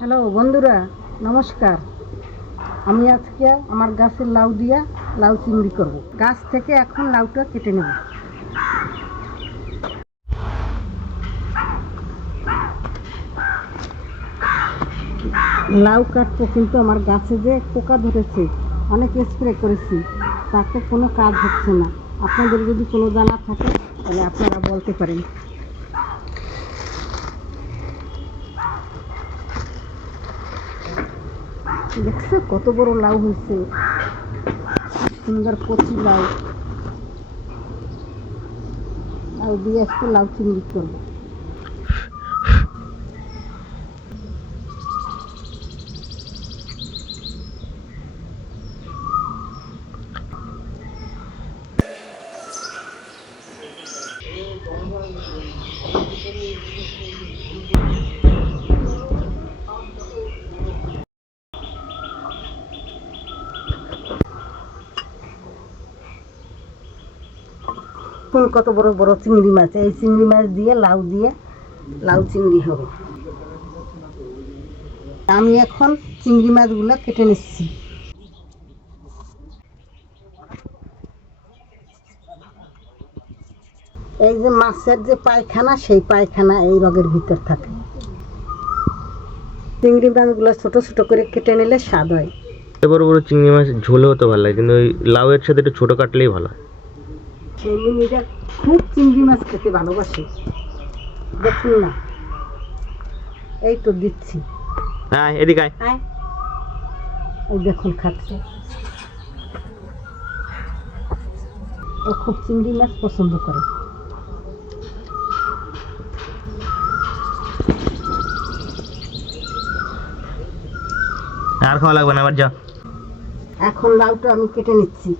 Hello বন্ধুরা, নমস্কার। আমি আজকে আমার গাছের লাউ দিয়া লাউ চিংড়ি করব। গাছ থেকে এখন লাউটা কেটে নেব। লাউ কাটবো, কিন্তু আমার গাছে যে পোকা ধরেছে, অনেক স্প্রে করেছি, তাতে কোনো কাজ হচ্ছে না। আপনাদের যদি কোনো জানা থাকে তাহলে আপনারা বলতে পারেন। দেখছো কত বড় লাউ হয়েছে, সুন্দর কচি লাউ। লাউ দিয়ে একটু লাউ চিংড়ি করবো। কত বড় বড় চিংড়ি মাছ, এই চিংড়ি মাছ দিয়ে লাউ চিংড়ি হবে। আমি এখন চিংড়ি মাছগুলো কেটে নিচ্ছি। এই যে মাছের যে পায়খানা, সেই পায়খানা এই রগের ভিতর থাকে। চিংড়ি মাছগুলো ছোট ছোট করে কেটে নিলে স্বাদ হয়। বড় বড় চিংড়ি মাছ ঝোলেও তো ভালো লাগে, কিন্তু ওই লাউয়ের সাথে একটু ছোট কাটলেই ভালো হয়। সেই মিনিটা খুব চিংড়ি মাছ খেতে ভালোবাসে, দেখুন না। এই তো দিচ্ছি। হ্যাঁ, এদিকে আয়। এই দেখুন খাচ্ছে। ও খুব চিংড়ি মাছ পছন্দ করে। আর খাওয়া লাগবে না, আবার যা। এখন লাউটা আমি কেটে নিচ্ছি।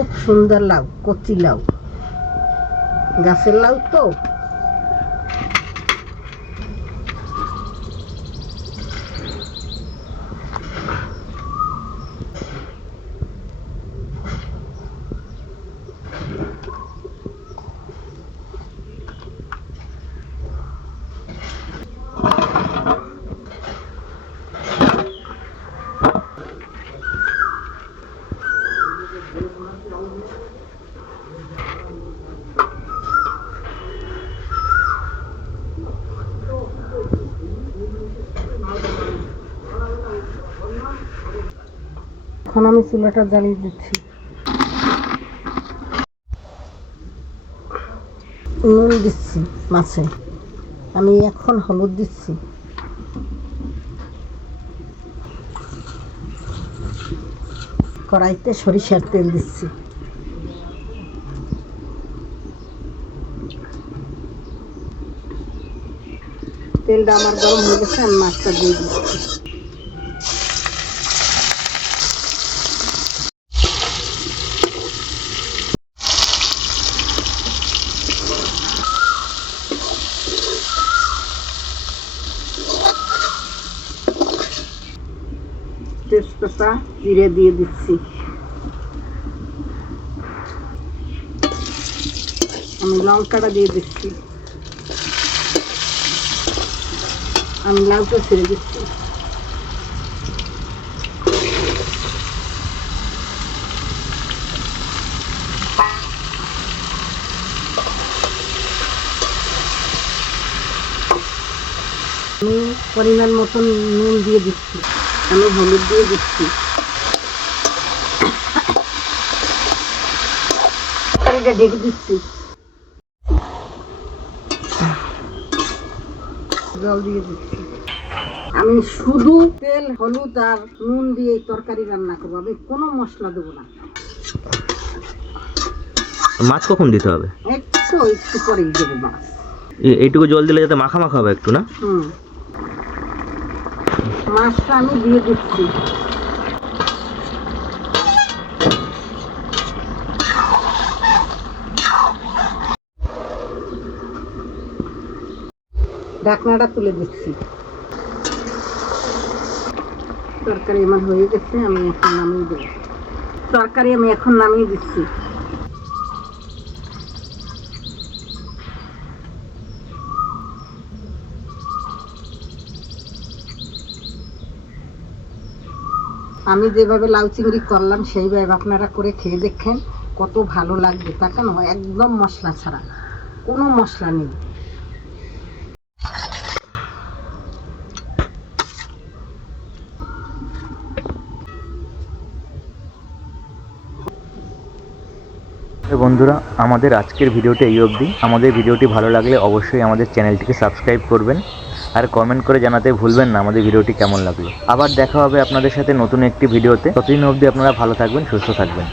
খুব সুন্দর লাউ, কচি লাউ, গাছের লাউ তো। এখন আমি চুলাটা জ্বালিয়ে দিচ্ছি। নুন দিচ্ছি মাছে। আমি এখন হলুদ দিচ্ছি। কড়াইতে সরিষার তেল দিচ্ছি। তেলটা আমার গরম হয়ে গেছে, আমি মাছটা দিয়ে দিচ্ছি। তেজপাতা, জিরে দিয়ে দিচ্ছি। আমি লঙ্কাটা দিয়ে দিচ্ছি। আমি লাউটা ছেড়ে দিচ্ছি। আমি পরিমাণ মতন নুন দিয়ে দিচ্ছি। আমি হলুদ দিয়ে দিচ্ছি। এটা ঢেকে দিচ্ছি। জল দিয়ে দিচ্ছি। আমি শুধু তেল, হলুদ আর নুন দিয়ে তরকারি রান্না করবো, আমি কোনো মশলা দেবো না। মাছ কখন দিতে হবে? একটু পরেই দেবো মাছ। এইটুকু জল দিলে যাতে মাখা মাখা হবে একটু, না? মাছটা আমি দিয়ে দিচ্ছি। ঢাকনাটা তুলে দিচ্ছি। তরকারি আমার হয়ে গেছে, আমি এখন নামিয়ে দেব। তরকারি আমি এখন নামিয়ে দিচ্ছি। আমি যেভাবে লাউ চিংড়ি করলাম সেইভাবে আপনারা করে খেয়ে দেখেন, কত ভালো লাগবে। তা কেন, একদম মশলা ছাড়া, কোনো মশলা নেই। বন্ধুরা, আমাদের আজকের ভিডিওটি এই অবধি। আমাদের ভিডিওটি ভালো লাগলে অবশ্যই আমাদের চ্যানেলটিকে সাবস্ক্রাইব করবেন আর কমেন্ট করে জানাতে ভুলবেন না আমাদের ভিডিওটি কেমন লাগলো। আবার দেখা হবে আপনাদের সাথে নতুন একটি ভিডিওতে। ততদিন অবধি আপনারা ভালো থাকবেন, সুস্থ থাকবেন।